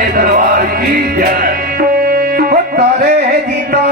के दरबार की जय। तारे जीता